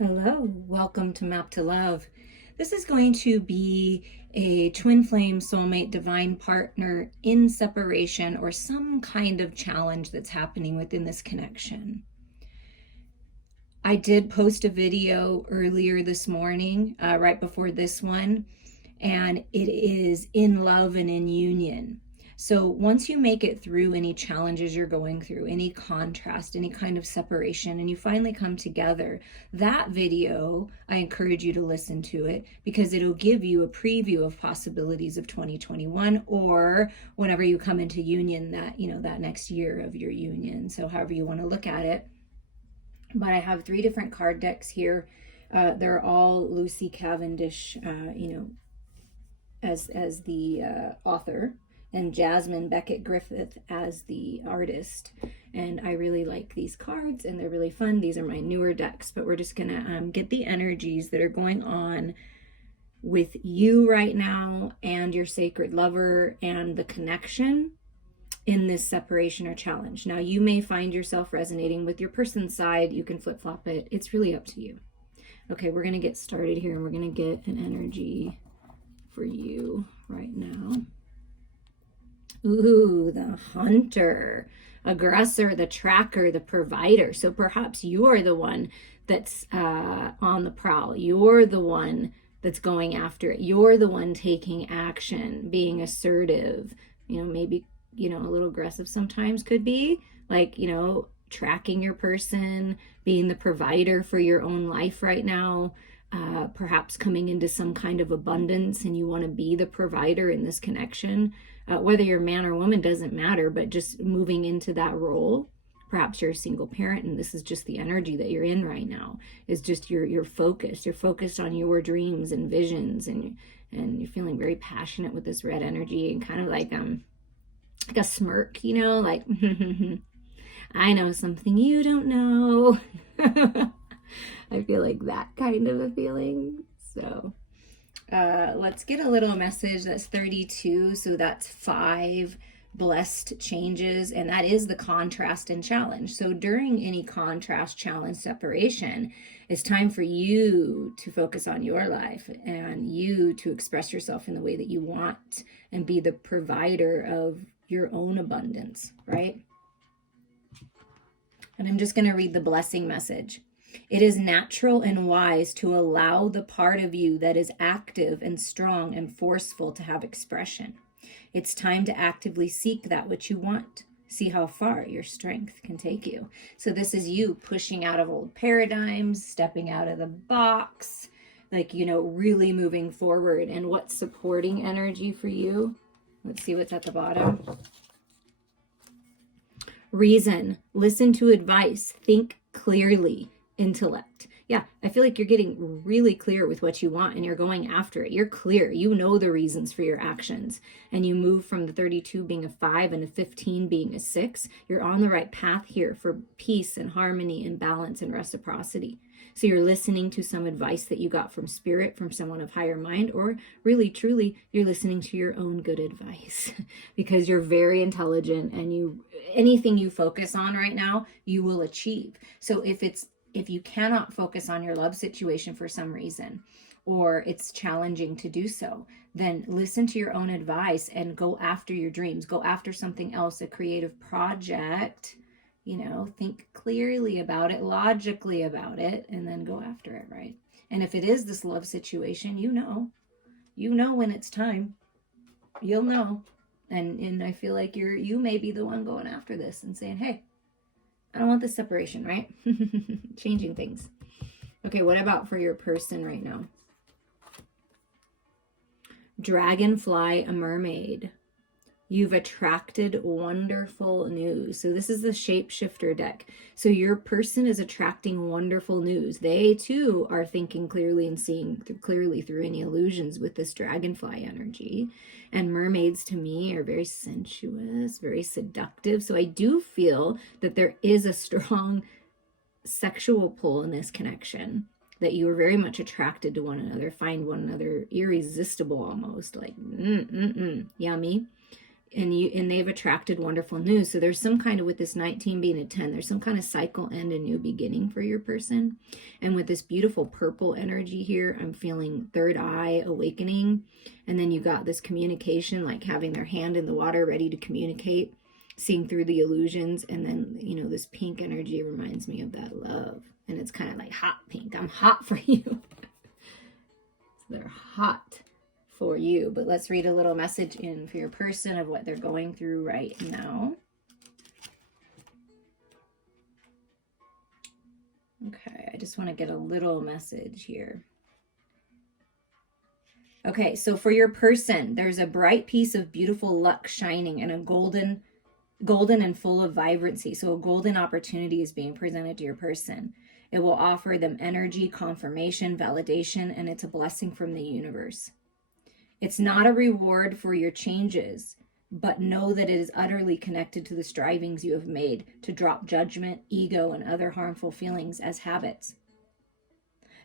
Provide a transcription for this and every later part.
Hello, welcome to Map to Love. This is going to be a twin flame soulmate divine partner in separation or some kind of challenge that's happening within this connection. I did post a video earlier this morning, right before this one, and it is in love and in union. So once you make it through any challenges you're going through, any contrast, any kind of separation, and you finally come together, that video, I encourage you to listen to it because it'll give you a preview of possibilities of 2021 or whenever you come into union that next year of your union. So however you want to look at it. But I have 3 different card decks here. They're all Lucy Cavendish, as the author, and Jasmine Beckett Griffith as the artist. And I really like these cards and they're really fun. These are my newer decks, but we're just gonna get the energies that are going on with you right now and your sacred lover and the connection in this separation or challenge. Now you may find yourself resonating with your person's side. You can flip-flop it. It's really up to you. Okay, we're gonna get started here and we're gonna get an energy for you right now. Ooh, the hunter, aggressor, the tracker, the provider. So perhaps you're the one that's on the prowl. You're the one that's going after it. You're the one taking action, being assertive, maybe, a little aggressive sometimes could be like, tracking your person, being the provider for your own life right now. Perhaps coming into some kind of abundance and you want to be the provider in this connection. Whether you're man or woman doesn't matter, but just moving into that role. Perhaps you're a single parent and this is just the energy that you're in right now. Is just you're focused. You're focused on your dreams and visions and you're feeling very passionate with this red energy and kind of like a smirk, like I know something you don't know. I feel like that kind of a feeling. So let's get a little message. That's 32, so that's 5 blessed changes, and that is the contrast and challenge. So during any contrast, challenge, separation, it's time for you to focus on your life and you to express yourself in the way that you want and be the provider of your own abundance, right? And I'm just going to read the blessing message. It is natural and wise to allow the part of you that is active and strong and forceful to have expression. It's time to actively seek that which you want. See how far your strength can take you. So this is you pushing out of old paradigms, stepping out of the box, really moving forward. And what's supporting energy for you? Let's see what's at the bottom. Reason, listen to advice, think clearly. Intellect. Yeah, I feel like you're getting really clear with what you want and you're going after it. You're clear. You know the reasons for your actions. And you move from the 32 being a 5 and a 15 being a 6. You're on the right path here for peace and harmony and balance and reciprocity. So you're listening to some advice that you got from spirit, from someone of higher mind, or really, truly, you're listening to your own good advice because you're very intelligent and anything you focus on right now, you will achieve. So if you cannot focus on your love situation for some reason, or it's challenging to do so, then listen to your own advice and go after your dreams. Go after something else, a creative project, think clearly about it, logically about it, and then go after it, right? And if it is this love situation, you know when it's time. You'll know. And I feel like you may be the one going after this and saying, hey, I don't want this separation, right? Changing things. Okay, what about for your person right now? Dragonfly, a mermaid. You've attracted wonderful news. So this is the shapeshifter deck. So your person is attracting wonderful news. They too are thinking clearly and seeing clearly through any illusions with this dragonfly energy. And mermaids to me are very sensuous, very seductive. So I do feel that there is a strong sexual pull in this connection, that you are very much attracted to one another, find one another irresistible almost, like yummy. and they've attracted wonderful news. So there's some kind of, with this 19 being a 10, there's some kind of cycle end, a new beginning for your person. And with this beautiful purple energy here, I'm feeling third eye awakening. And then you got this communication, like having their hand in the water, ready to communicate, seeing through the illusions. And then, you know, this pink energy reminds me of that love. And it's kind of like hot pink. I'm hot for you. So they're hot for you. But let's read a little message in for your person of what they're going through right now. Okay, I just want to get a little message here. Okay, so for your person, there's a bright piece of beautiful luck shining, and a golden and full of vibrancy. So a golden opportunity is being presented to your person. It will offer them energy, confirmation, validation, and it's a blessing from the universe. It's not a reward for your changes, but know that it is utterly connected to the strivings you have made to drop judgment, ego, and other harmful feelings as habits.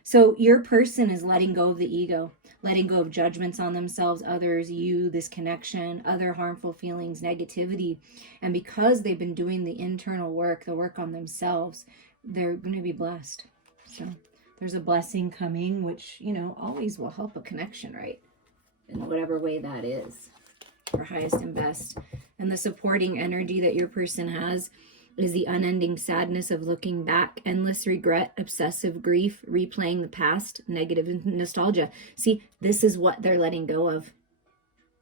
So your person is letting go of the ego, letting go of judgments on themselves, others, you, this connection, other harmful feelings, negativity. And because they've been doing the internal work, the work on themselves, they're going to be blessed. So there's a blessing coming, which, you know, always will help a connection, right? In whatever way that is, for highest and best. And the supporting energy that your person has is the unending sadness of looking back, endless regret, obsessive grief, replaying the past, negative nostalgia. See, this is what they're letting go of.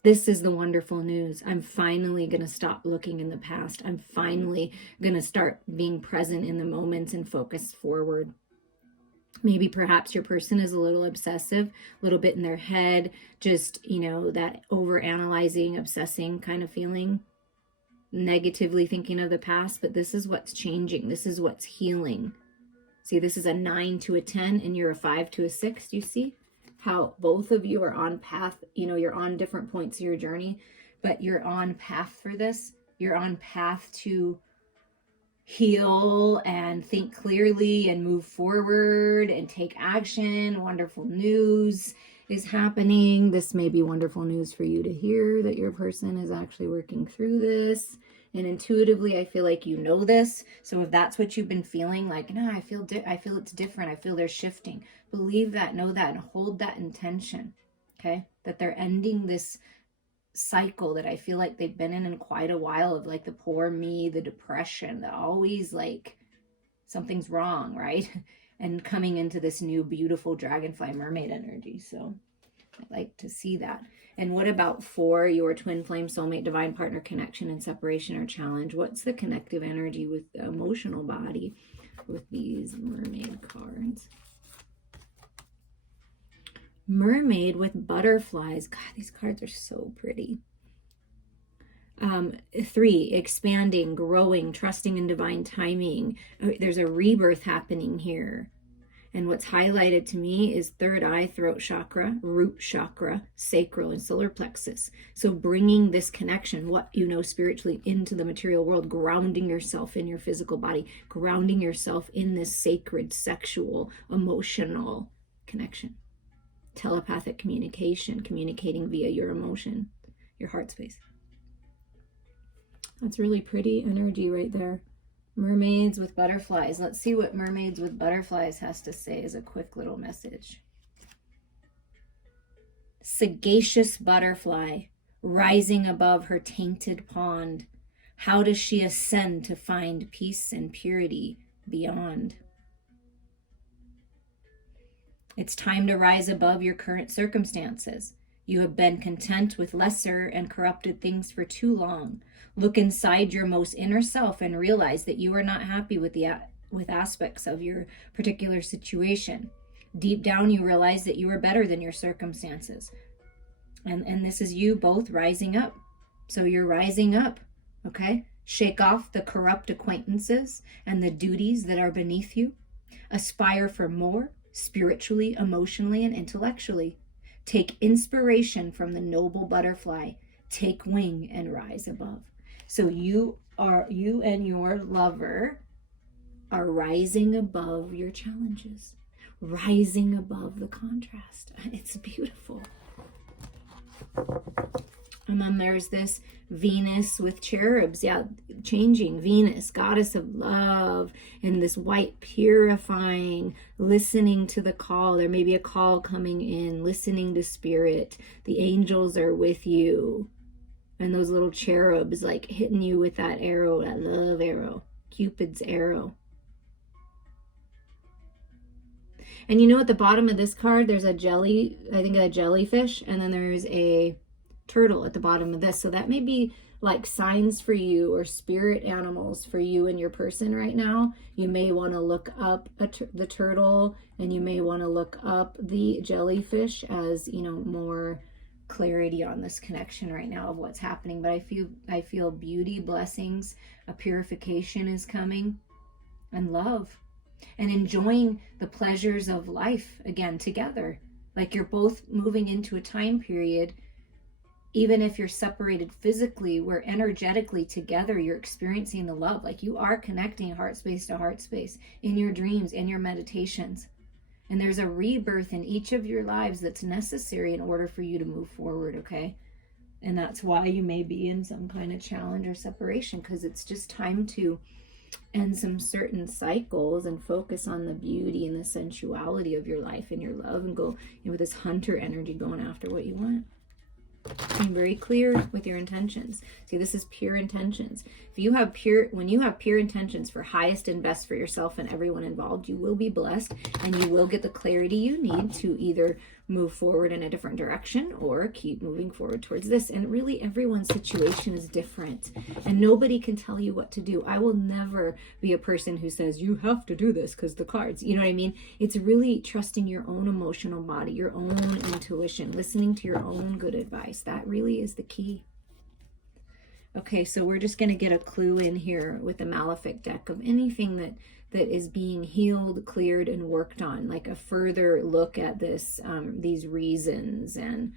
This is the wonderful news. I'm finally going to stop looking in the past. I'm finally going to start being present in the moments and focus forward. Maybe perhaps your person is a little obsessive, a little bit in their head, just, you know, that over-analyzing, obsessing kind of feeling, negatively thinking of the past. But this is what's changing. This is what's healing. See, this is a 9 to a 10, and you're a 5 to a 6. Do you see how both of you are on path? You know, you're on different points of your journey, but you're on path for this. You're on path to heal and think clearly and move forward and take action. Wonderful news is happening. This may be wonderful news for you to hear, that your person is actually working through this. And intuitively, I feel like you know this. So if that's what you've been feeling, like, no, I feel it's different. I feel they're shifting. Believe that, know that, and hold that intention. Okay, that they're ending this cycle that I feel like they've been in quite a while, of like the poor me, the depression, the always like something's wrong, right? And coming into this new beautiful dragonfly mermaid energy. So I like to see that. And what about for your twin flame, soulmate, divine partner connection and separation or challenge? What's the connective energy with the emotional body with these mermaid cards? Mermaid with butterflies. God, these cards are so pretty. 3, expanding, growing, trusting in divine timing. There's a rebirth happening here. And what's highlighted to me is third eye, throat chakra, root chakra, sacral, and solar plexus. So bringing this connection, what you know spiritually, into the material world, grounding yourself in your physical body, grounding yourself in this sacred, sexual, emotional connection. Telepathic communication, communicating via your emotion, your heart space. That's really pretty energy right there. Mermaids with butterflies. Let's see what mermaids with butterflies has to say as a quick little message. Sagacious butterfly, rising above her tainted pond. How does she ascend to find peace and purity beyond? It's time to rise above your current circumstances. You have been content with lesser and corrupted things for too long. Look inside your most inner self and realize that you are not happy with aspects of your particular situation. Deep down, you realize that you are better than your circumstances. And this is you both rising up. So you're rising up, okay? Shake off the corrupt acquaintances and the duties that are beneath you. Aspire for more, spiritually, emotionally, and intellectually. Take inspiration from the noble butterfly. Take wing and rise above. So you and your lover are rising above your challenges, rising above the contrast. It's beautiful. And then there's this Venus with cherubs. Yeah, changing Venus, goddess of love, and this white purifying, listening to the call. There may be a call coming in, listening to spirit. The angels are with you. And those little cherubs like hitting you with that arrow, that love arrow, Cupid's arrow. And you know, at the bottom of this card, there's a jelly, I think a jellyfish, and then there's a turtle at the bottom of this. So that may be like signs for you or spirit animals for you and your person right now. You may want to look up the turtle, and you may want to look up the jellyfish as, you know, more clarity on this connection right now of what's happening. But I feel beauty, blessings, a purification is coming, and love, and enjoying the pleasures of life again together. Like you're both moving into a time period, even if you're separated physically, where energetically together you're experiencing the love. Like you are connecting heart space to heart space in your dreams, in your meditations. And there's a rebirth in each of your lives that's necessary in order for you to move forward, okay? And that's why you may be in some kind of challenge or separation, because it's just time to end some certain cycles and focus on the beauty and the sensuality of your life and your love, and go, you know, with this hunter energy going after what you want. Being very clear with your intentions. See, this is pure intentions. When you have pure intentions for highest and best for yourself and everyone involved, you will be blessed, and you will get the clarity you need to either move forward in a different direction or keep moving forward towards this. And really, everyone's situation is different, and nobody can tell you what to do. I will never be a person who says you have to do this because the cards, you know what I mean? It's really trusting your own emotional body, your own intuition, listening to your own good advice. That really is the key. Okay, so we're just going to get a clue in here with the Malefic deck of anything that is being healed, cleared, and worked on, like a further look at this, these reasons, and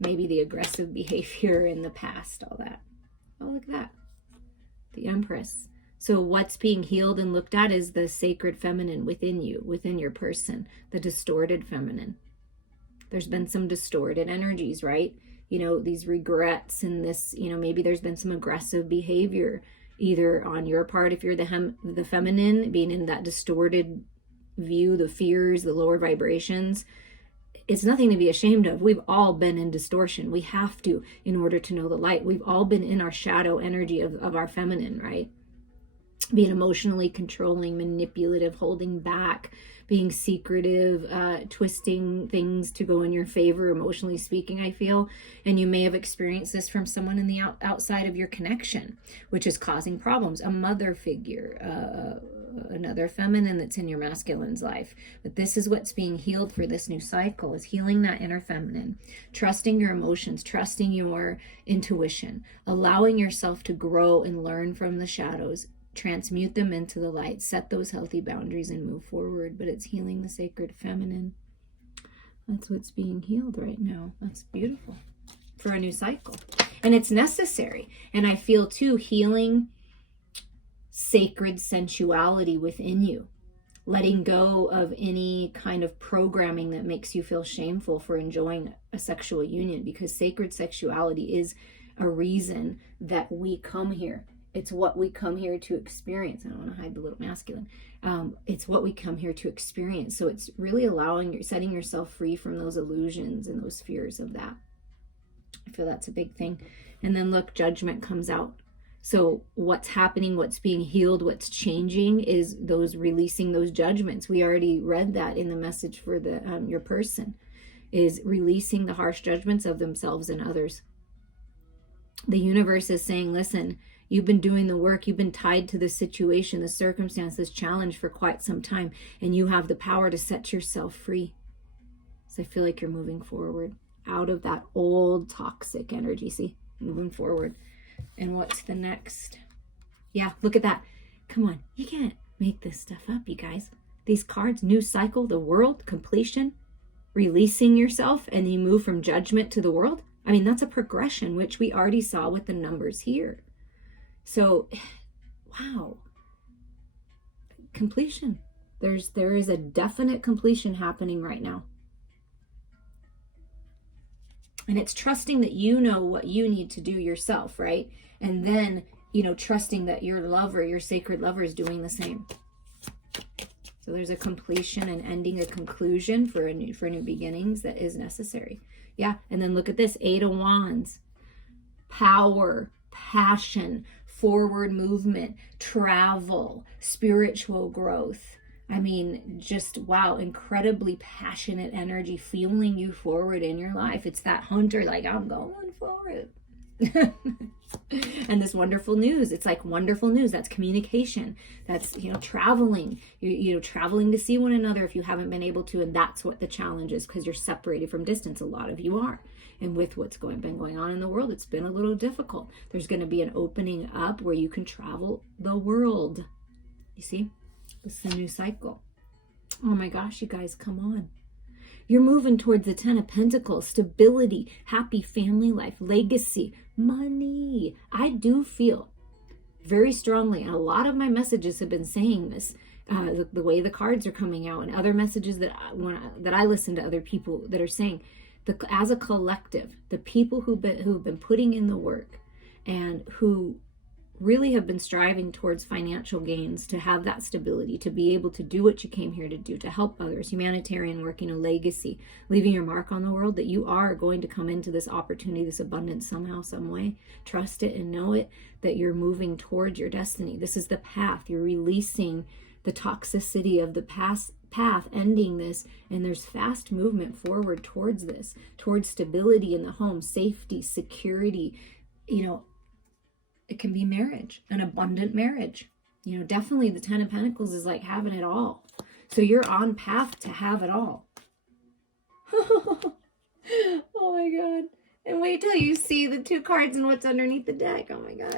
maybe the aggressive behavior in the past, all that. Oh, look at that. The Empress. So what's being healed and looked at is the sacred feminine within you, within your person, the distorted feminine. There's been some distorted energies, right? You know, these regrets and this, you know, maybe there's been some aggressive behavior, either on your part, if you're the feminine, being in that distorted view, the fears, the lower vibrations. It's nothing to be ashamed of. We've all been in distortion. We have to, in order to know the light. We've all been in our shadow energy of our feminine, right? Being emotionally controlling, manipulative, holding back, being secretive, twisting things to go in your favor, emotionally speaking, I feel. And you may have experienced this from someone in the outside of your connection, which is causing problems. A mother figure, another feminine that's in your masculine's life. But this is what's being healed for this new cycle, is healing that inner feminine, trusting your emotions, trusting your intuition, allowing yourself to grow and learn from the shadows, transmute them into the light, set those healthy boundaries, and move forward. But it's healing the sacred feminine. That's what's being healed right now. That's beautiful for a new cycle. And it's necessary. And I feel too, healing sacred sensuality within you, letting go of any kind of programming that makes you feel shameful for enjoying a sexual union, because sacred sexuality is a reason that we come here. It's what we come here to experience. I don't want to hide the little masculine. It's what we come here to experience. So it's really setting yourself free from those illusions and those fears of that. I feel that's a big thing. And then look, judgment comes out. So what's happening, what's being healed, what's changing is those releasing those judgments. We already read that in the message for the your person, is releasing the harsh judgments of themselves and others. The universe is saying, listen, you've been doing the work. You've been tied to this situation, this circumstance, this challenge for quite some time, and you have the power to set yourself free. So I feel like you're moving forward out of that old toxic energy. See, moving forward. And what's the next? Yeah, look at that. Come on, you can't make this stuff up, you guys. These cards, new cycle, the world, completion, releasing yourself, and you move from judgment to the world. I mean, that's a progression, which we already saw with the numbers here. So, wow. Completion. There is a definite completion happening right now. And it's trusting that you know what you need to do yourself, right? And then, trusting that your lover, your sacred lover, is doing the same. So there's a completion and ending, a conclusion for new beginnings that is necessary. Yeah. And then look at this, 8 of Wands. Power, passion, forward movement, travel, spiritual growth. I mean, just wow, incredibly passionate energy fueling you forward in your life. It's that hunter, like, I'm going for it. And this wonderful news, it's like wonderful news. That's communication. That's, traveling, traveling to see one another if you haven't been able to. And that's what the challenge is, because you're separated from distance. A lot of you are. And with what's been going on in the world, it's been a little difficult. There's going to be an opening up where you can travel the world. You see, this is a new cycle. Oh my gosh, you guys, come on. You're moving towards the 10 of Pentacles, stability, happy family life, legacy, money. I do feel very strongly, and a lot of my messages have been saying this, the way the cards are coming out, and other messages that I listen to other people that are saying, as a collective, the people who've been putting in the work and who really have been striving towards financial gains, to have that stability, to be able to do what you came here to do, to help others, humanitarian work, legacy, leaving your mark on the world, that you are going to come into this opportunity, this abundance somehow, some way. Trust it and know it, that you're moving towards your destiny. This is the path. You're releasing the toxicity of the past path, ending this, and there's fast movement forward towards this, towards stability in the home, safety, security. It can be marriage, an abundant marriage. Definitely the 10 of Pentacles is like having it all. So you're on path to have it all. Oh my God. And wait till you see the 2 cards and what's underneath the deck. Oh my God.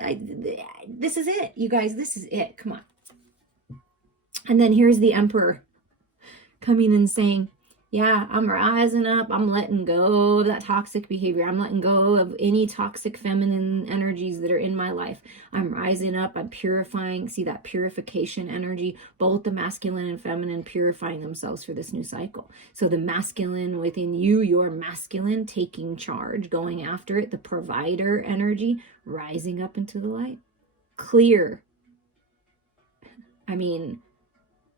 This is it, you guys. This is it. Come on. And then here's the Emperor coming and saying, yeah, I'm rising up. I'm letting go of that toxic behavior. I'm letting go of any toxic feminine energies that are in my life. I'm rising up. I'm purifying. See that purification energy, both the masculine and feminine purifying themselves for this new cycle. So the masculine within you, your masculine taking charge, going after it, the provider energy, rising up into the light. Clear. I mean,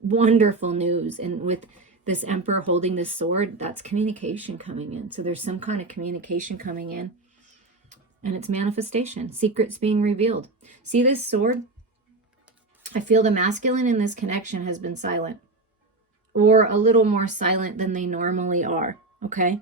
wonderful news. And with this Emperor holding this sword, that's communication coming in. So there's some kind of communication coming in, and it's manifestation, secrets being revealed. See this sword? I feel the masculine in this connection has been silent, or a little more silent than they normally are. Okay.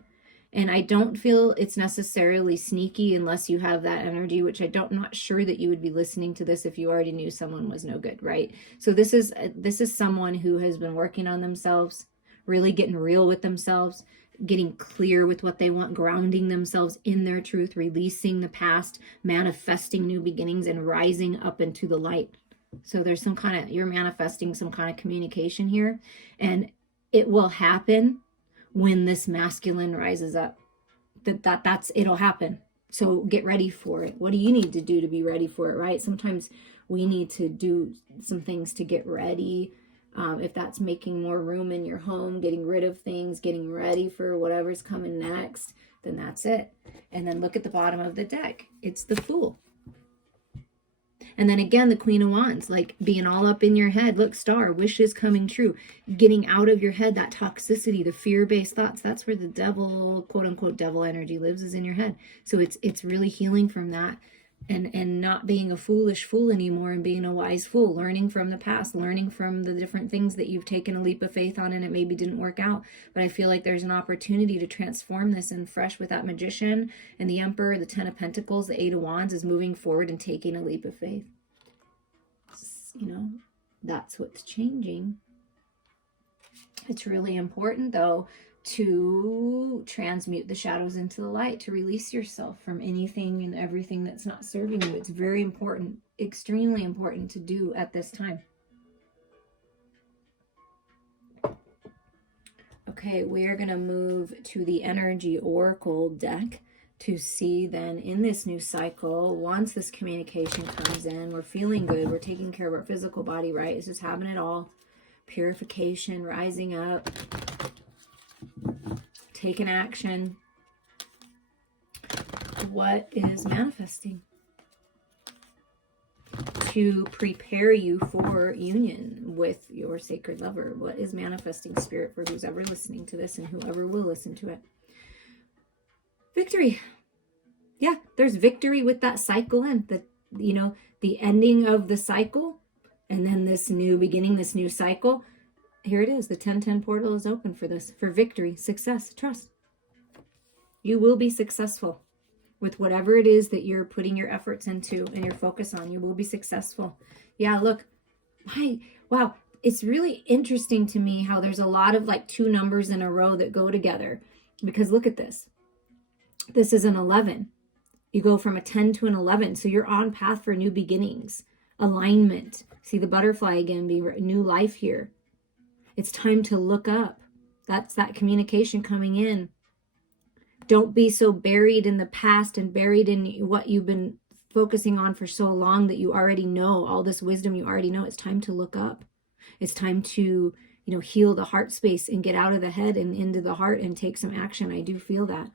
And I don't feel it's necessarily sneaky unless you have that energy, which I'm not sure that you would be listening to this if you already knew someone was no good, right? So this is someone who has been working on themselves, really getting real with themselves, getting clear with what they want, grounding themselves in their truth, releasing the past, manifesting new beginnings, and rising up into the light. So there's you're manifesting some kind of communication here, and it will happen when this masculine rises up. It'll happen. So get ready for it. What do you need to do to be ready for it, right? Sometimes we need to do some things to get ready. If that's making more room in your home, getting rid of things, getting ready for whatever's coming next, then that's it. And then look at the bottom of the deck. It's the Fool. And then again, the Queen of Wands, like being all up in your head. Look, star, wishes coming true. Getting out of your head, that toxicity, the fear-based thoughts. That's where the devil, quote unquote, devil energy lives, is in your head. So it's really healing from that. And not being a foolish fool anymore, and being a wise fool, learning from the past, learning from the different things that you've taken a leap of faith on and it maybe didn't work out. But I feel like there's an opportunity to transform this, and fresh with that Magician and the Emperor, the 10 of Pentacles, the 8 of Wands is moving forward and taking a leap of faith. That's what's changing. It's really important, though, to transmute the shadows into the light, to release yourself from anything and everything that's not serving you. It's very important, extremely important to do at this time. Okay, we are going to move to the Energy Oracle deck to see then in this new cycle, once this communication comes in, we're feeling good, we're taking care of our physical body, right? It's just having it all. Purification, rising up, taking action, what is manifesting to prepare you for union with your sacred lover? What is manifesting, Spirit, for who's ever listening to this and whoever will listen to it? Victory. Yeah, there's victory with that cycle and the ending of the cycle, and then this new beginning, this new cycle. Here it is. The 1010 portal is open for this, for victory, success, trust. You will be successful with whatever it is that you're putting your efforts into and your focus on. You will be successful. Yeah, look. Wow. It's really interesting to me how there's a lot of like 2 numbers in a row that go together, because look at this. This is an 11. You go from a 10 to an 11. So you're on path for new beginnings, alignment. See the butterfly again, be new life here. It's time to look up. That's that communication coming in. Don't be so buried in the past and buried in what you've been focusing on for so long that you already know all this wisdom. You already know. It's time to look up. It's time to, heal the heart space and get out of the head and into the heart and take some action. I do feel that.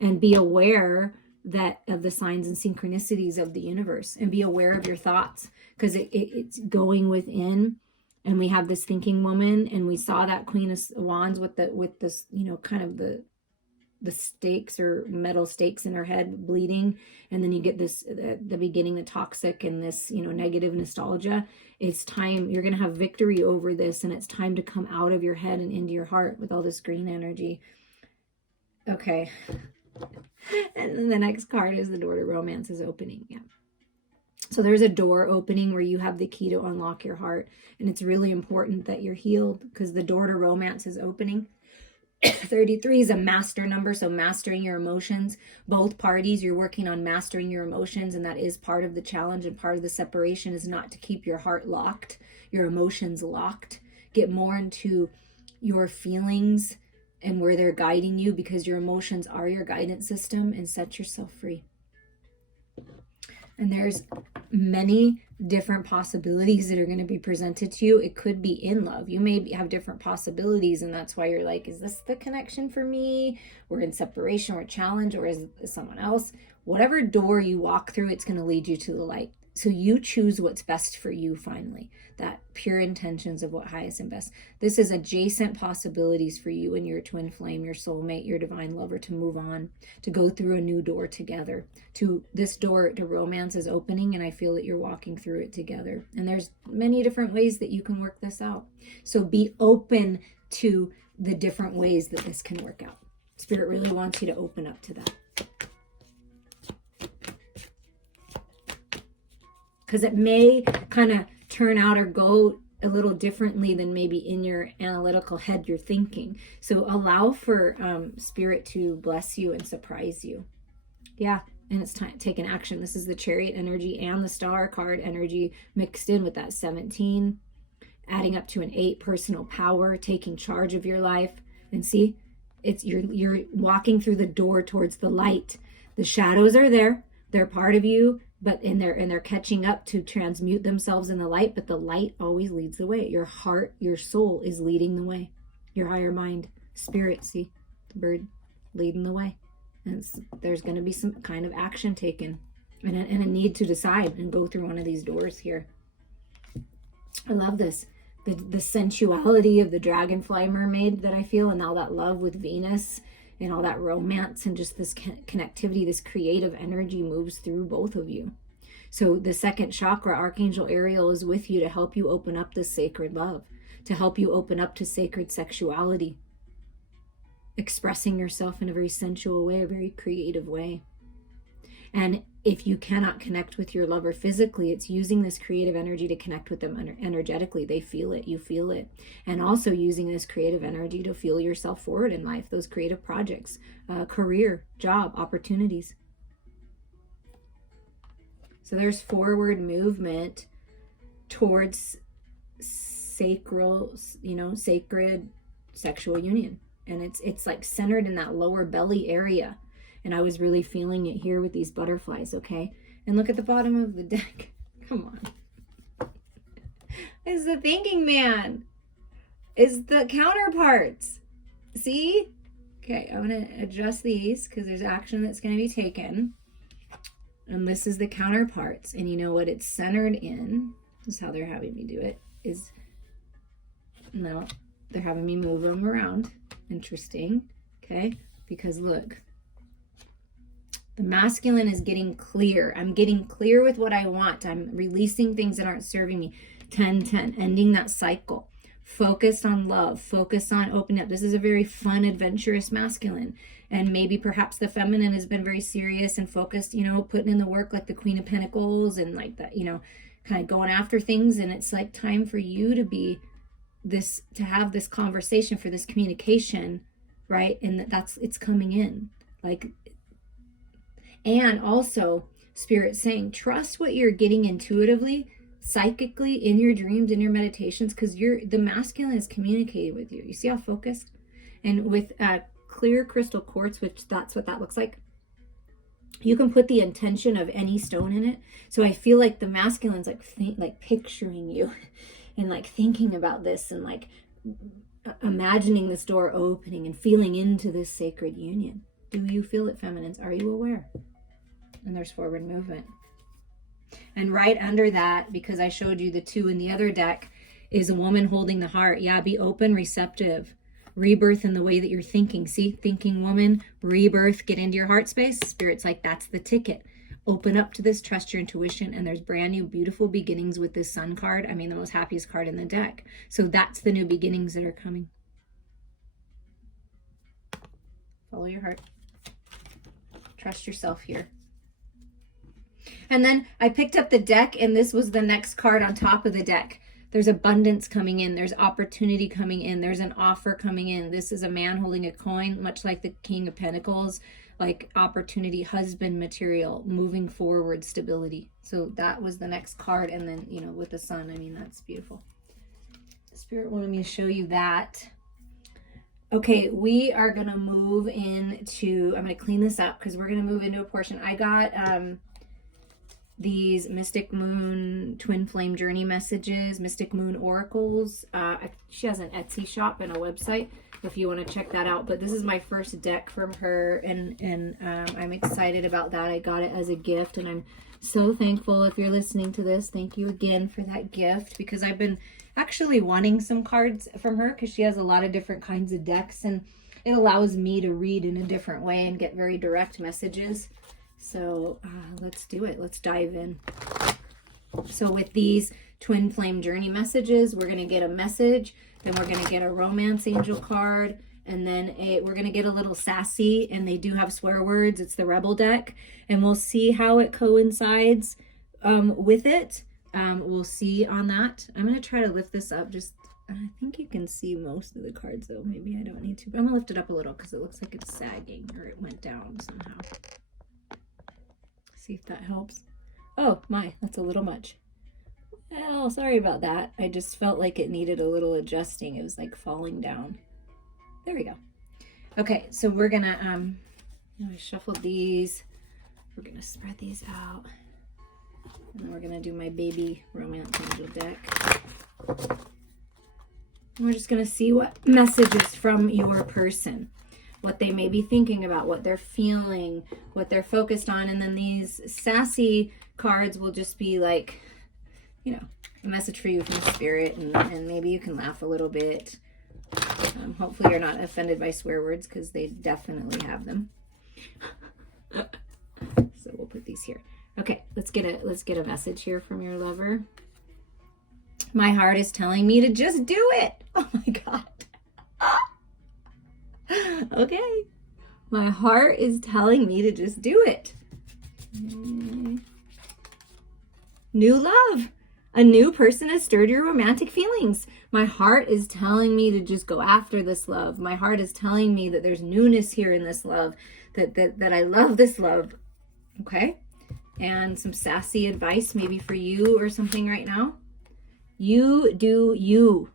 And be aware of the signs and synchronicities of the universe, and be aware of your thoughts, because it's going within. And we have this thinking woman, and we saw that Queen of Wands with this, kind of the stakes or metal stakes in her head bleeding. And then you get this, the beginning, the toxic and this, negative nostalgia. It's time, you're going to have victory over this, and it's time to come out of your head and into your heart with all this green energy. Okay. And then the next card is the door to romance is opening. Yeah. So there's a door opening where you have the key to unlock your heart. And it's really important that you're healed, because the door to romance is opening. 33 is a master number. So mastering your emotions. Both parties, you're working on mastering your emotions. And that is part of the challenge, and part of the separation is not to keep your heart locked, your emotions locked. Get more into your feelings and where they're guiding you, because your emotions are your guidance system, and set yourself free. And there's many different possibilities that are going to be presented to you. It could be in love. You may have different possibilities, and that's why you're like, is this the connection for me? We're in separation or challenge, or is it someone else? Whatever door you walk through, it's going to lead you to the light. So you choose what's best for you finally. That pure intentions of what highest and best. This is adjacent possibilities for you and your twin flame, your soulmate, your divine lover, to move on, to go through a new door together. To this door to romance is opening, and I feel that you're walking through it together. And there's many different ways that you can work this out. So be open to the different ways that this can work out. Spirit really wants you to open up to that. Because it may kind of turn out or go a little differently than maybe in your analytical head you're thinking. So allow for Spirit to bless you and surprise you. Yeah, and it's time to take an action. This is the Chariot energy and the Star card energy mixed in with that 17, adding up to an 8, personal power, taking charge of your life. And see, it's you're walking through the door towards the light. The shadows are there. They're part of you. But they're catching up to transmute themselves in the light, but the light always leads the way. Your heart, your soul is leading the way. Your higher mind, spirit, see the bird leading the way. And there's going to be some kind of action taken, and a need to decide and go through one of these doors here. I love this. The sensuality of the dragonfly mermaid that I feel, and all that love with Venus, and all that romance, and just this connectivity, this creative energy moves through both of you. So the second chakra, Archangel Ariel, is with you to help you open up this sacred love, to help you open up to sacred sexuality, expressing yourself in a very sensual way, a very creative way. And if you cannot connect with your lover physically, it's using this creative energy to connect with them energetically. They feel it, you feel it. And also using this creative energy to fuel yourself forward in life, those creative projects, career, job, opportunities. So there's forward movement towards sacred sexual union. And it's like centered in that lower belly area. And I was really feeling it here with these butterflies, okay? And look at the bottom of the deck. Come on. It's the thinking man. It's the counterparts. See? Okay, I'm going to adjust these because there's action that's going to be taken. And this is the counterparts. And you know what it's centered in? This is how they're having me do it. No, they're having me move them around. Interesting. Okay. Because look, the masculine is getting clear. I'm getting clear with what I want. I'm releasing things that aren't serving me. 10-10, ending that cycle. Focused on love, focused on opening up. This is a very fun, adventurous masculine. And maybe perhaps the feminine has been very serious and focused, putting in the work like the Queen of Pentacles and like that, kind of going after things. And it's like time for you to have this conversation, for this communication, right? And it's coming in. And also Spirit saying, trust what you're getting intuitively, psychically, in your dreams, in your meditations, because the masculine is communicating with you. You see how focused? And with clear crystal quartz, which that's what that looks like, you can put the intention of any stone in it. So I feel like the masculine's like picturing you and like thinking about this and like imagining this door opening and feeling into this sacred union. Do you feel it, feminines? Are you aware? And there's forward movement. And right under that, because I showed you the 2 in the other deck, is a woman holding the heart. Yeah, be open, receptive. Rebirth in the way that you're thinking. See, thinking woman, rebirth, get into your heart space. Spirit's like, that's the ticket. Open up to this, trust your intuition, and there's brand new, beautiful beginnings with this Sun card. I mean, the most happiest card in the deck. So that's the new beginnings that are coming. Follow your heart. Trust yourself here. And then I picked up the deck, and this was the next card on top of the deck. There's abundance coming in. There's opportunity coming in. There's an offer coming in. This is a man holding a coin, much like the King of Pentacles, like opportunity, husband material, moving forward, stability. So that was the next card. And then, with the sun, I mean, that's beautiful. Spirit wanted me to show you that. Okay, we are going to move into, I'm going to clean this up because we're going to move into a portion. I got these Mystic Moon Twin Flame Journey messages, Mystic Moon Oracles. She has an Etsy shop and a website if you want to check that out. But this is my first deck from her, and I'm excited about that. I got it as a gift, and I'm so thankful. If you're listening to this, thank you again for that gift, because I've been actually wanting some cards from her because she has a lot of different kinds of decks, and it allows me to read in a different way and get very direct messages. So let's do it. Let's dive in. So with these Twin Flame Journey messages, we're going to get a message, then we're going to get a romance angel card, and then we're going to get a little sassy, and they do have swear words. It's the Rebel deck, and we'll see how it coincides with it. We'll see on that. I'm going to try to lift this up. I think you can see most of the cards, though. Maybe I don't need to, but I'm going to lift it up a little because it looks like it's sagging, or it went down somehow. See if that helps. Oh my, that's a little much. Well, sorry about that. I just felt like it needed a little adjusting. It was like falling down. There we go. Okay, so we're gonna I shuffled these. We're gonna spread these out, and then we're gonna do my baby romance angel deck. And we're just gonna see what messages from your person, what they may be thinking about, what they're feeling, what they're focused on. And then these sassy cards will just be like, a message for you from Spirit, and maybe you can laugh a little bit. Hopefully you're not offended by swear words, because they definitely have them. So we'll put these here. Okay, let's get a message here from your lover. My heart is telling me to just do it. Oh my God. Okay, my heart is telling me to just do it. New love. A new person has stirred your romantic feelings. My heart is telling me to just go after this love. My heart is telling me that there's newness here in this love, that I love this love. Okay, and some sassy advice maybe for you or something right now. You do you.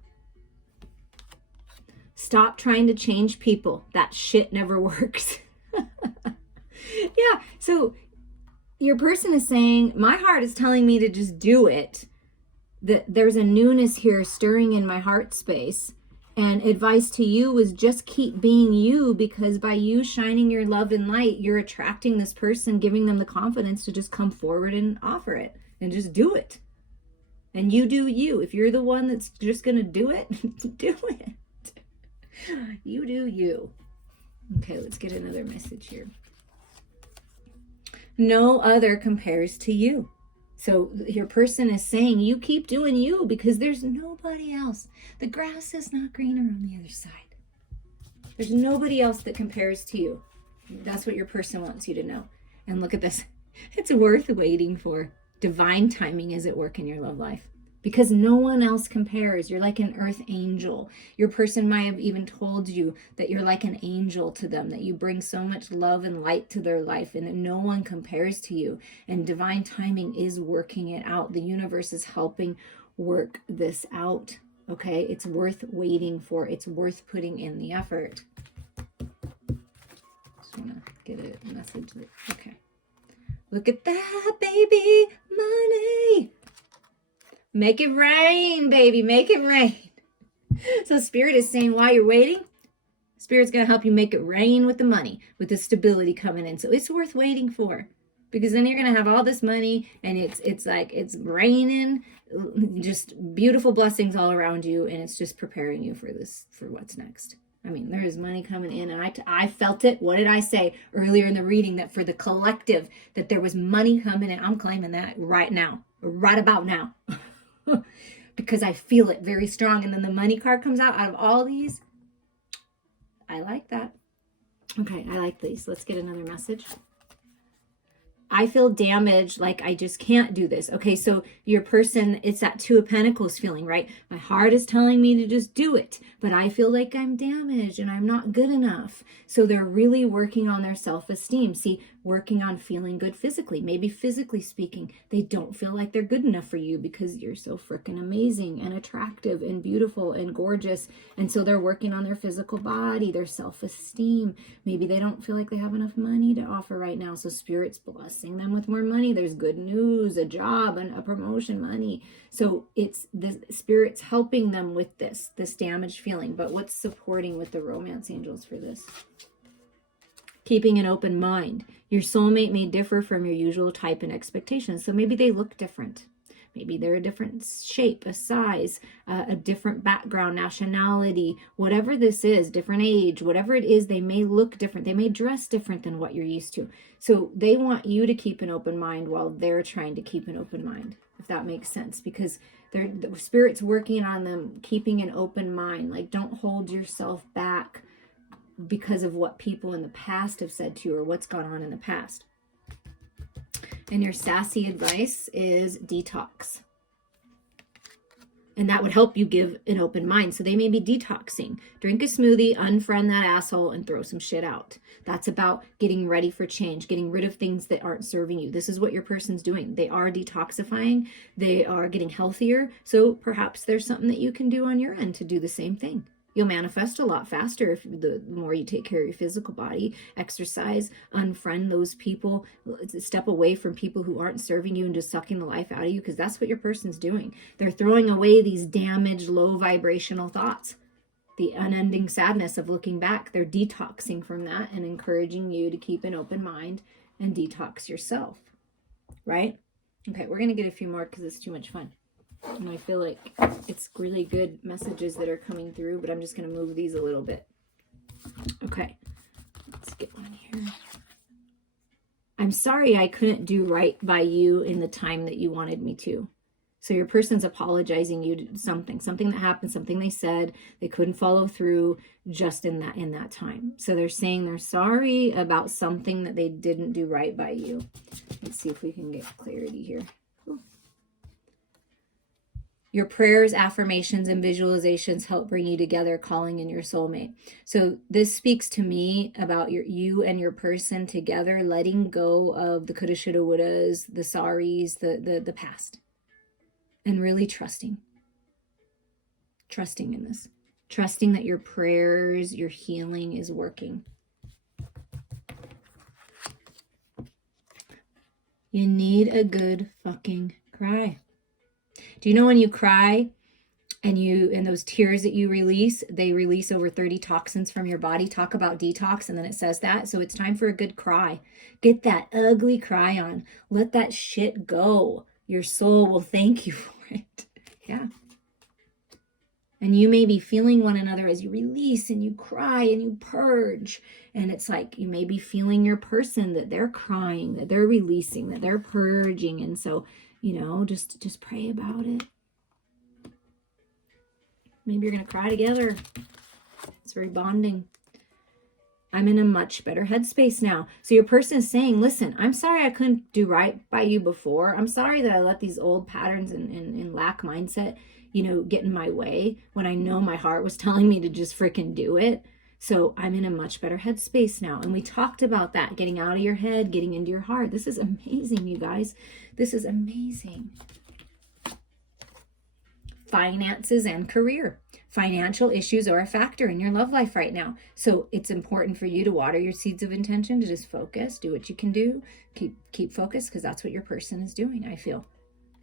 Stop trying to change people. That shit never works. Yeah, so your person is saying, my heart is telling me to just do it. That there's a newness here stirring in my heart space. And advice to you is just keep being you, because by you shining your love and light, you're attracting this person, giving them the confidence to just come forward and offer it and just do it. And you do you. If you're the one that's just going to do it, do it. You do you. Okay, let's get another message here. No other compares to you. So your person is saying you keep doing you because there's nobody else. The grass is not greener on the other side. There's nobody else that compares to you. That's what your person wants you to know. And look at this. It's worth waiting for. Divine timing is at work in your love life. Because no one else compares. You're like an earth angel. Your person might have even told you that you're like an angel to them, that you bring so much love and light to their life, and that no one compares to you. And divine timing is working it out. The universe is helping work this out. Okay? It's worth waiting for. It's worth putting in the effort. Just want to get a message. Okay. Look at that, baby. Money. Make it rain, baby. Make it rain. So Spirit is saying while you're waiting, Spirit's going to help you make it rain with the money, with the stability coming in. So it's worth waiting for, because then you're going to have all this money and it's like it's raining, just beautiful blessings all around you, and it's just preparing you for what's next. I mean, there is money coming in, and I felt it. What did I say earlier in the reading? That for the collective, that there was money coming in. I'm claiming that right now, right about now. Because I feel it very strong. And then the money card comes out of all these. I like that. Okay, I like these. Let's get another message. I feel damaged, like I just can't do this. Okay, so your person, it's that Two of Pentacles feeling, right? My heart is telling me to just do it, but I feel like I'm damaged and I'm not good enough. So they're really working on their self-esteem. See, working on feeling good physically. Maybe physically speaking, they don't feel like they're good enough for you because you're so freaking amazing and attractive and beautiful and gorgeous. And so they're working on their physical body, their self-esteem. Maybe they don't feel like they have enough money to offer right now. So Spirit's blessing them with more money. There's good news, a job, and a promotion, money. So it's the Spirit's helping them with this damaged feeling. But what's supporting with the romance angels for this? Keeping an open mind. Your soulmate may differ from your usual type and expectations. So maybe they look different. Maybe they're a different shape, a size, a different background, nationality, whatever this is, different age, whatever it is, they may look different. They may dress different than what you're used to. So they want you to keep an open mind while they're trying to keep an open mind, if that makes sense, because the Spirit's working on them keeping an open mind. Like, don't hold yourself back because of what people in the past have said to you or what's gone on in the past. And your sassy advice is detox. And that would help you give an open mind. So they may be detoxing. Drink a smoothie, unfriend that asshole, and throw some shit out. That's about getting ready for change, getting rid of things that aren't serving you. This is what your person's doing. They are detoxifying. They are getting healthier. So perhaps there's something that you can do on your end to do the same thing. You'll manifest a lot faster if the more you take care of your physical body, exercise, unfriend those people, step away from people who aren't serving you and just sucking the life out of you, because that's what your person's doing. They're throwing away these damaged, low vibrational thoughts, the unending sadness of looking back. They're detoxing from that and encouraging you to keep an open mind and detox yourself, right? Okay, we're going to get a few more because it's too much fun. And I feel like it's really good messages that are coming through, but I'm just going to move these a little bit. Okay, let's get one here. I'm sorry I couldn't do right by you in the time that you wanted me to. So your person's apologizing you to something that happened, something they said, they couldn't follow through just in that time. So they're saying they're sorry about something that they didn't do right by you. Let's see if we can get clarity here. Your prayers, affirmations, and visualizations help bring you together, calling in your soulmate. So this speaks to me about you and your person together, letting go of the coulda, shoulda, wouldas, the sorries, the past, and really trusting in this. Trusting that your prayers, your healing is working. You need a good fucking cry. Do you know when you cry And those tears that you release, they release over 30 toxins from your body. Talk about detox, and then it says that. So it's time for a good cry. Get that ugly cry on. Let that shit go. Your soul will thank you for it. Yeah. And you may be feeling one another as you release and you cry and you purge. And it's like you may be feeling your person, that they're crying, that they're releasing, that they're purging. And so, just pray about it. Maybe you're going to cry together. It's very bonding. I'm in a much better headspace now. So your person is saying, listen, I'm sorry I couldn't do right by you before. I'm sorry that I let these old patterns and lack mindset, get in my way when I know my heart was telling me to just freaking do it. So I'm in a much better headspace now. And we talked about that, getting out of your head, getting into your heart. This is amazing, you guys. This is amazing. Finances and career. Financial issues are a factor in your love life right now. So it's important for you to water your seeds of intention, to just focus, do what you can do, keep focused, because that's what your person is doing, I feel.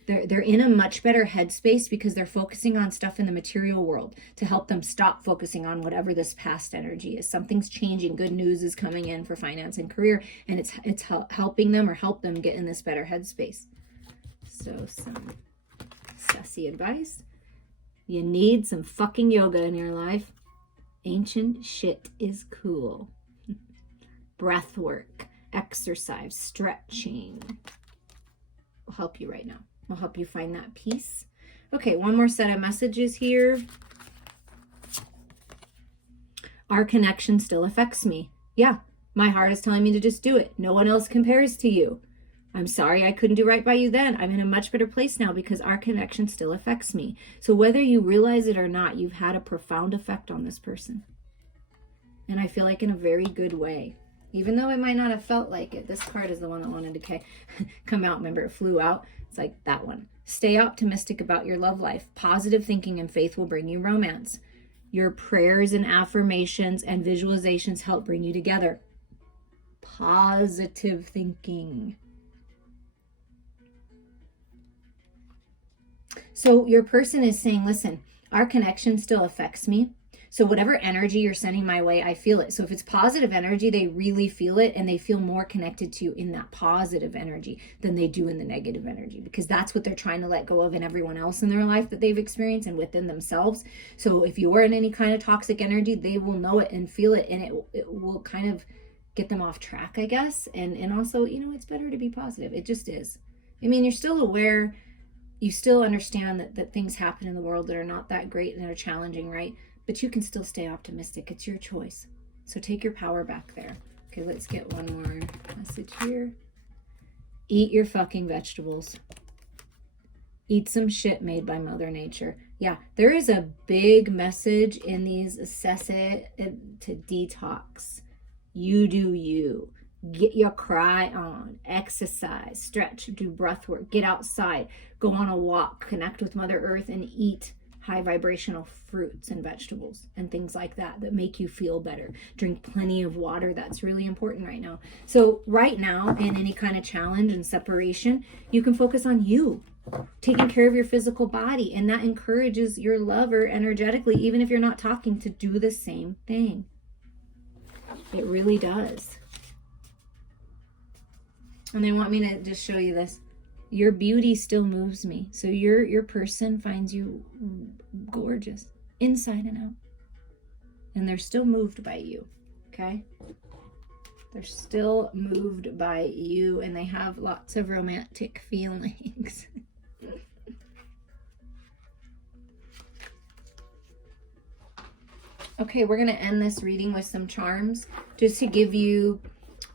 They're in a much better headspace because they're focusing on stuff in the material world to help them stop focusing on whatever this past energy is. Something's changing. Good news is coming in for finance and career, and it's helping them or help them get in this better headspace. So some sassy advice. You need some fucking yoga in your life. Ancient shit is cool. Breath work, exercise, stretching will help you right now. Will help you find that peace. Okay, one more set of messages here. Our connection still affects me. Yeah, my heart is telling me to just do it. No one else compares to you. I'm sorry I couldn't do right by you then. I'm in a much better place now because our connection still affects me. So whether you realize it or not, you've had a profound effect on this person. And I feel like in a very good way. Even though it might not have felt like it. This card is the one that wanted to come out. Remember, it flew out. It's like that one. Stay optimistic about your love life. Positive thinking and faith will bring you romance. Your prayers and affirmations and visualizations help bring you together. Positive thinking. So your person is saying, listen, our connection still affects me. So whatever energy you're sending my way, I feel it. So if it's positive energy, they really feel it and they feel more connected to you in that positive energy than they do in the negative energy, because that's what they're trying to let go of in everyone else in their life that they've experienced and within themselves. So if you're in any kind of toxic energy, they will know it and feel it, and it will kind of get them off track, I guess. And also, it's better to be positive. It just is. I mean, you're still aware. You still understand that things happen in the world that are not that great and are challenging, right? But you can still stay optimistic. It's your choice. So take your power back there. Okay, let's get one more message here. Eat your fucking vegetables. Eat some shit made by Mother Nature. Yeah, there is a big message in these assess it to detox. You do you. Get your cry on, exercise, stretch, do breath work, get outside, go on a walk, connect with Mother Earth, and eat high vibrational fruits and vegetables and things like that make you feel better. Drink plenty of water. That's really important right now. So right now, in any kind of challenge and separation, you can focus on you, taking care of your physical body, and that encourages your lover energetically, even if you're not talking, to do the same thing. It really does. And they want me to just show you this. Your beauty still moves me. So your person finds you gorgeous, inside and out. And they're still moved by you, okay? They're still moved by you, and they have lots of romantic feelings. Okay, we're going to end this reading with some charms just to give you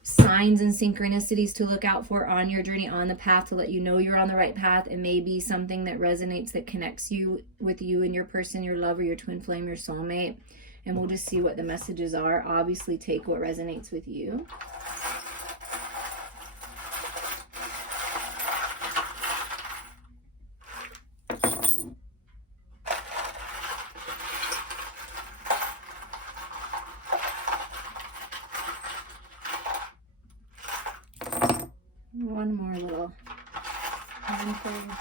signs and synchronicities to look out for on your journey, on the path, to let you know you're on the right path. It may be something that resonates, that connects you with you and your person, your lover, your twin flame, your soulmate. And we'll just see what the messages are. Obviously, take what resonates with you. One more little thing.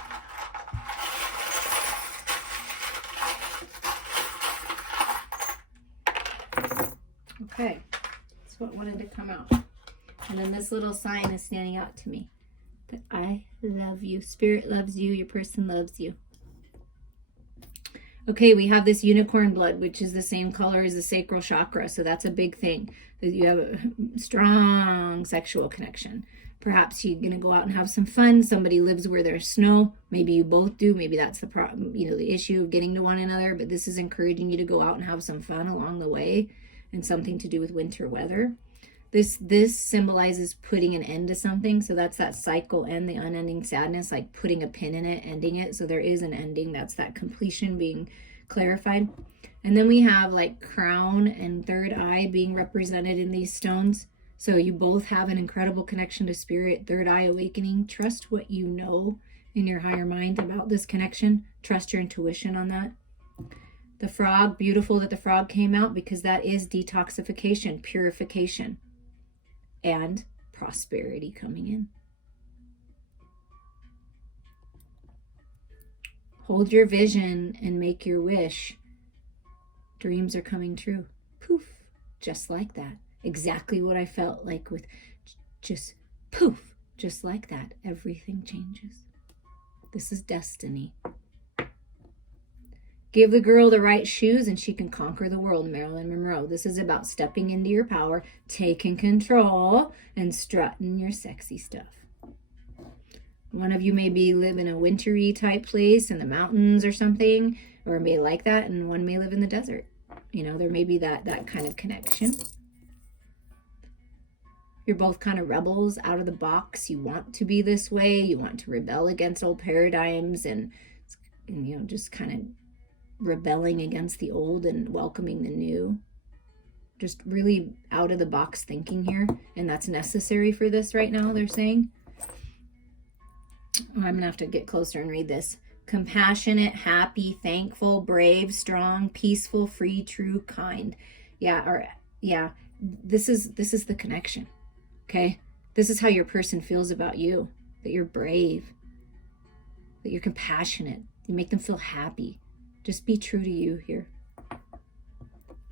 Okay, that's what wanted to come out. And then this little sign is standing out to me. That I love you. Spirit loves you. Your person loves you. Okay, we have this unicorn blood, which is the same color as the sacral chakra. So that's a big thing. That you have a strong sexual connection. Perhaps you're going to go out and have some fun. Somebody lives where there's snow. Maybe you both do. Maybe that's the problem, the issue of getting to one another. But this is encouraging you to go out and have some fun along the way, and something to do with winter weather. This symbolizes putting an end to something. So that's that cycle end, the unending sadness, like putting a pin in it, ending it. So there is an ending. That's that completion being clarified. And then we have like crown and third eye being represented in these stones. So you both have an incredible connection to spirit, third eye awakening. Trust what you know in your higher mind about this connection. Trust your intuition on that. The frog, beautiful that the frog came out, because that is detoxification, purification, and prosperity coming in. Hold your vision and make your wish. Dreams are coming true. Poof, just like that. Exactly what I felt like with just poof, just like that. Everything changes. This is destiny. Give the girl the right shoes and she can conquer the world, Marilyn Monroe. This is about stepping into your power, taking control, and strutting your sexy stuff. One of you maybe live in a wintry type place in the mountains or something, or may like that, and one may live in the desert. There may be that kind of connection. You're both kind of rebels, out of the box. You want to be this way. You want to rebel against old paradigms and just kind of rebelling against the old and welcoming the new. Just really out of the box thinking here. And that's necessary for this right now, they're saying. I'm going to have to get closer and read this. Compassionate, happy, thankful, brave, strong, peaceful, free, true, kind. This is the connection. Okay? This is how your person feels about you. That you're brave. That you're compassionate. You make them feel happy. Just be true to you here.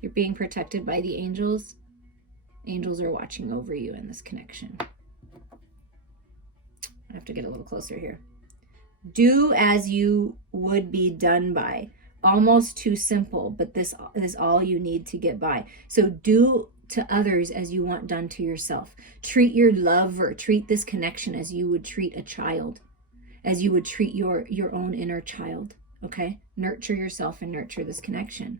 You're being protected by the angels. Angels are watching over you in this connection. I have to get a little closer here. Do as you would be done by. Almost too simple, but this is all you need to get by. So do to others as you want done to yourself. Treat your lover, treat this connection as you would treat a child, as you would treat your own inner child. Okay? Nurture yourself and nurture this connection.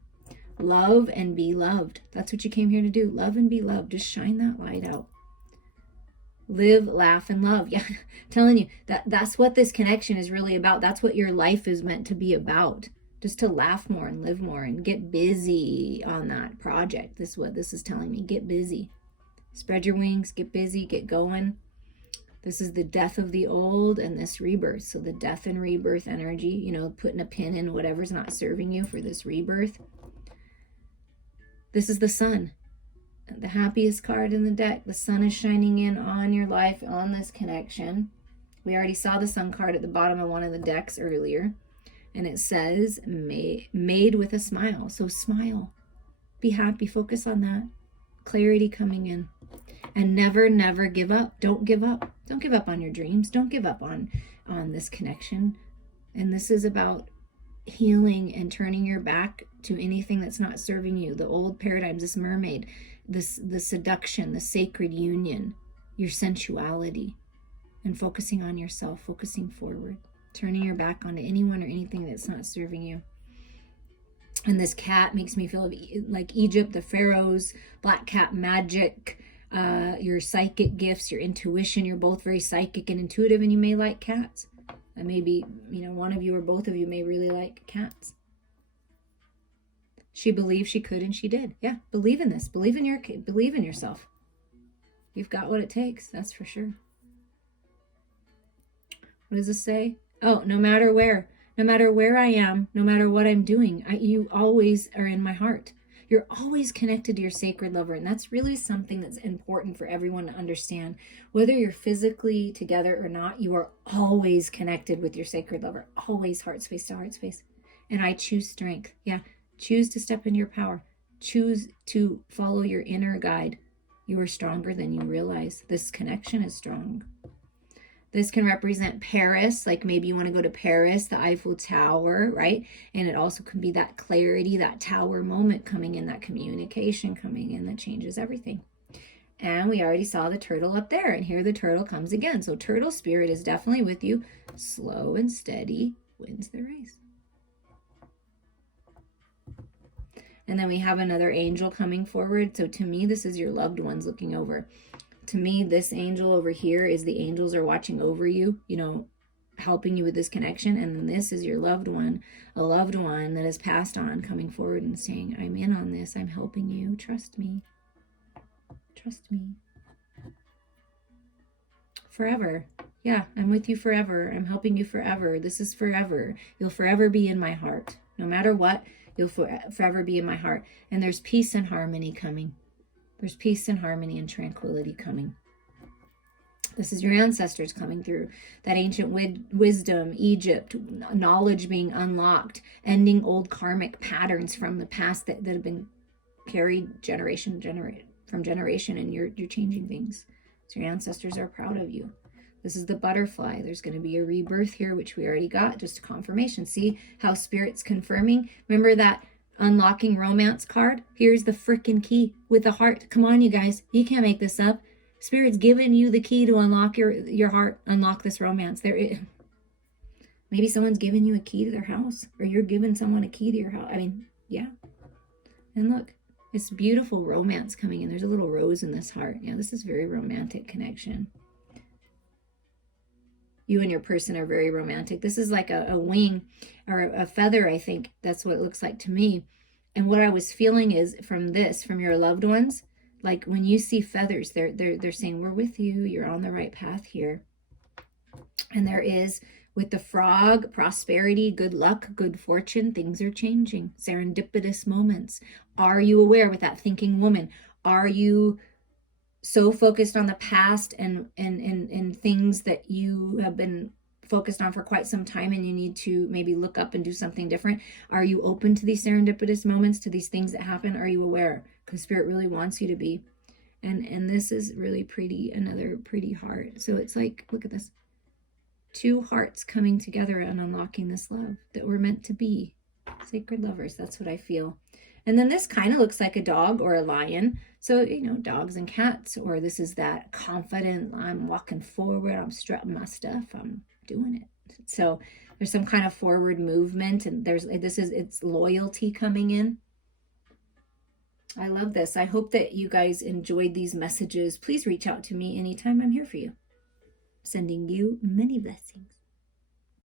Love and be loved. That's what you came here to do. Love and be loved. Just shine that light out. Live, laugh, and love. Yeah, telling you that's what this connection is really about. That's what your life is meant to be about. Just to laugh more and live more and get busy on that project. This is what this is telling me. Get busy. Spread your wings. Get busy. Get going. This is the death of the old and this rebirth. So the death and rebirth energy, putting a pin in whatever's not serving you for this rebirth. This is the sun. The happiest card in the deck. The sun is shining in on your life, on this connection. We already saw the sun card at the bottom of one of the decks earlier. And it says, made with a smile. So smile. Be happy. Focus on that. Clarity coming in. And never, never give up. Don't give up. Don't give up on your dreams. Don't give up on this connection. And this is about healing and turning your back to anything that's not serving you. The old paradigms, this mermaid, the seduction, the sacred union, your sensuality, and focusing on yourself, focusing forward, turning your back onto anyone or anything that's not serving you. And this cat makes me feel like Egypt, the pharaohs, black cat magic, your psychic gifts, your intuition. You're both very psychic and intuitive, and you may like cats. And maybe, one of you or both of you may really like cats. She believed she could, and she did. Yeah, believe in this. Believe in yourself. You've got what it takes, that's for sure. What does this say? Oh, no matter where I am, no matter what I'm doing, you always are in my heart. You're always connected to your sacred lover. And that's really something that's important for everyone to understand. Whether you're physically together or not, you are always connected with your sacred lover. Always heart space to heart space. And I choose strength. Yeah. Choose to step into your power. Choose to follow your inner guide. You are stronger than you realize. This connection is strong. This can represent Paris, like maybe you want to go to Paris, the Eiffel Tower, right? And it also can be that clarity, that tower moment coming in, that communication coming in that changes everything. And we already saw the turtle up there, and here the turtle comes again. So turtle spirit is definitely with you. Slow and steady wins the race. And then we have another angel coming forward. So to me, this is your loved ones looking over. To me, this angel over here is the angels are watching over you, you know, helping you with this connection. And then this is your loved one, a loved one that has passed on, coming forward and saying, I'm in on this. I'm helping you. Trust me. Trust me. Forever. Yeah, I'm with you forever. I'm helping you forever. This is forever. You'll forever be in my heart. No matter what, you'll forever be in my heart. And there's peace and harmony coming. There's peace and harmony and tranquility coming. This is your ancestors coming through. That ancient wisdom, Egypt, knowledge being unlocked, ending old karmic patterns from the past that have been carried from generation, and you're changing things. So your ancestors are proud of you. This is the butterfly. There's going to be a rebirth here, which we already got, just a confirmation. See how Spirit's confirming? Remember that unlocking romance card? Here's the freaking key with the heart. Come on, you guys. You can't make this up. Spirit's giving you the key to unlock your heart, unlock this romance. Maybe someone's giving you a key to their house, or you're giving someone a key to your house. I mean, yeah. And look, it's beautiful romance coming in. There's a little rose in this heart. Yeah, this is very romantic connection. You and your person are very romantic. This is like a wing or a feather, I think. That's what it looks like to me. And what I was feeling is from your loved ones, like when you see feathers, they're saying, we're with you. You're on the right path here. And there is, with the frog, prosperity, good luck, good fortune. Things are changing. Serendipitous moments. Are you aware with that thinking woman? Are you so focused on the past and things that you have been focused on for quite some time, and you need to maybe look up and do something different? Are you open to these serendipitous moments, to these things that happen? Are you aware? Because Spirit really wants you to be. And this is really pretty, another pretty heart. So it's like, look at this. Two hearts coming together and unlocking this love that we're meant to be. Sacred lovers, that's what I feel. And then this kind of looks like a dog or a lion. So, you know, dogs and cats, or this is that confident, I'm walking forward, I'm strutting my stuff, I'm doing it. So there's some kind of forward movement, and it's loyalty coming in. I love this. I hope that you guys enjoyed these messages. Please reach out to me anytime. I'm here for you. Sending you many blessings.